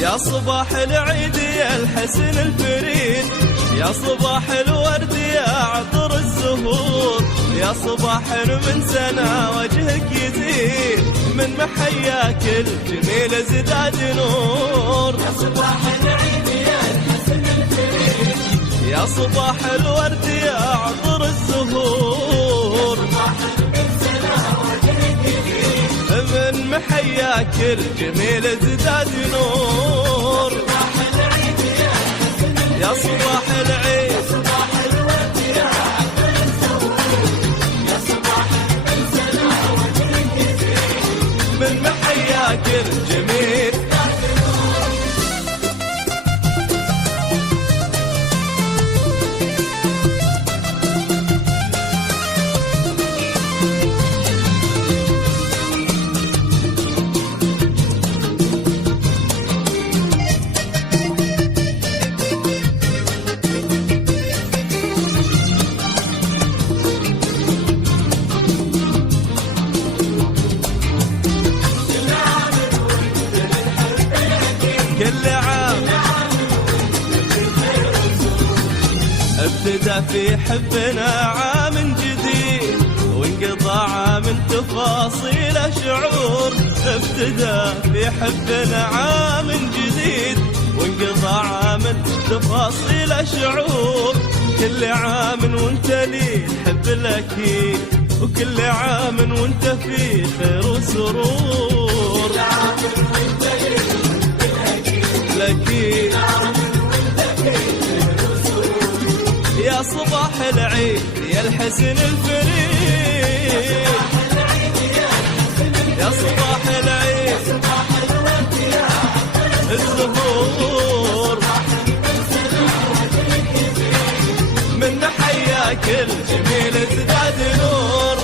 يا صباح العيد يا الحسن الفريد، يا صباح الورد يا عطر الزهور، يا صباح من سنة وجهك يزيد، من محياك الجميل زداد نور. يا صباح العيد يا الحسن الفريد، يا صباح الورد يا عطر الزهور، من سنة وجهك يزيد، من محياك الجميل زداد نور. يا صباح العيد يا صباح الورد يا عطر الزهور، يا صباح من سنة وجهك يزيد، من محياك الجميل. كل عام ابتدى في حبنا عام جديد، وانقضى عام تفاصيل شعور. ابتدى في حبنا عام جديد، وانقضى عام تفاصيل شعور. كل عام وانت لي الحب الاكيد، وكل عام وانت في خير وسرور. الأكيد يا صباح العيد يا الحسن الفريد، يا صباح العيد الزهور، من محياك الجميل ازداد نور.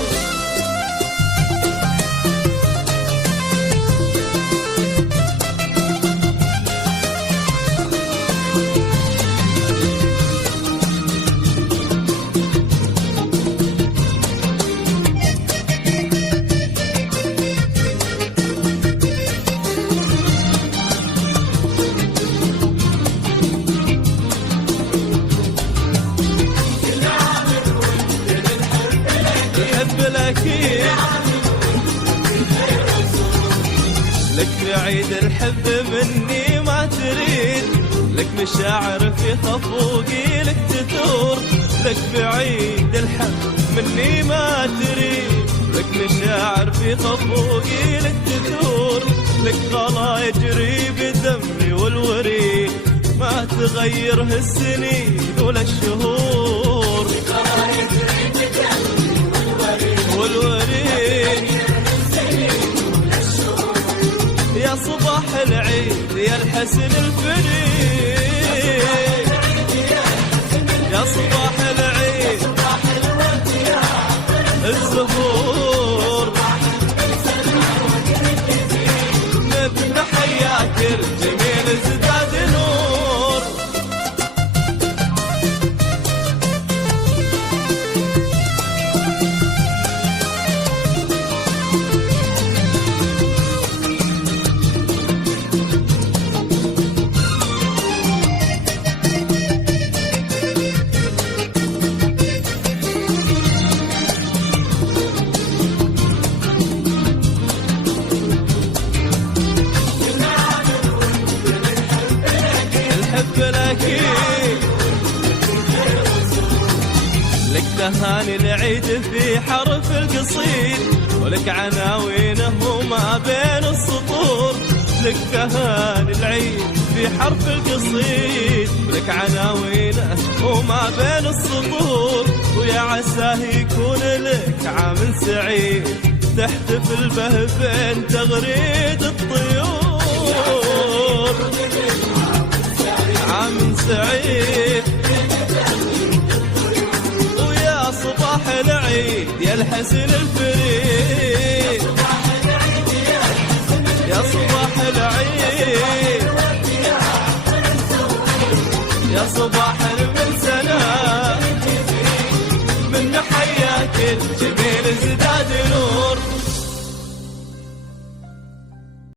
لك في عيد الحب مني ما تريد، لك مشاعر في خفوقي لك تثور. لك في عيد الحب مني ما تريد، لك مشاعر في خفوقي لك تثور. لك غلا يجري بدمي والوريد، ما تغيره السنين ولا الشهور. والوريد يا صباح العيد يا الحسن الفريد، يا صباح العيد الزهور، من محياك الجميل ازداد نور. لك تهاني العيد في حرف القصيد، ولك عناوينه وما بين السطور. لك تهاني العيد في حرف القصيد، ولك عناوينه وما بين السطور. ويا عساه يكون لك عام سعيد، تحتفل به بين تغريد الطيور. عام سعيد ويا صباح العيد يا الحسن الفريد، يا صباح العيد يا صباح العيد